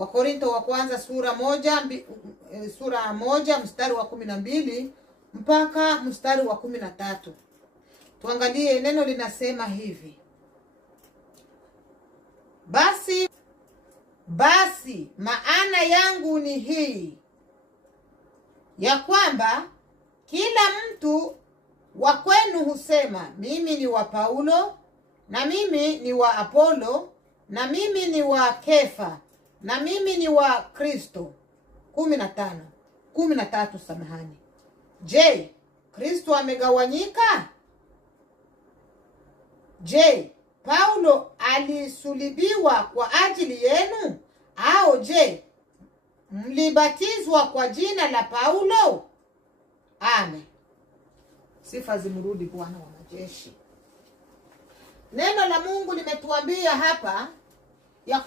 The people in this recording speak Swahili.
Wakorintho wa kwanza sura moja mstari wa 12 mpaka mstari wa 13. Tuangalie neno linasema hivi. Basi maana yangu ni hii, ya kwamba kila mtu wa kwenu husema, mimi ni wa Paulo, na mimi ni wa Apolo, na mimi ni wa Kefa, na mimi ni wa Kristo. 13 samahani. Je, Kristo amegawanyika? Je, Paulo alisulibiwa kwa ajili yenu? Au je, mlibatizwa kwa jina la Paulo? Amen. Sifa zimrudi Bwana wa majeshi. Neno la Mungu limetuambia hapa ya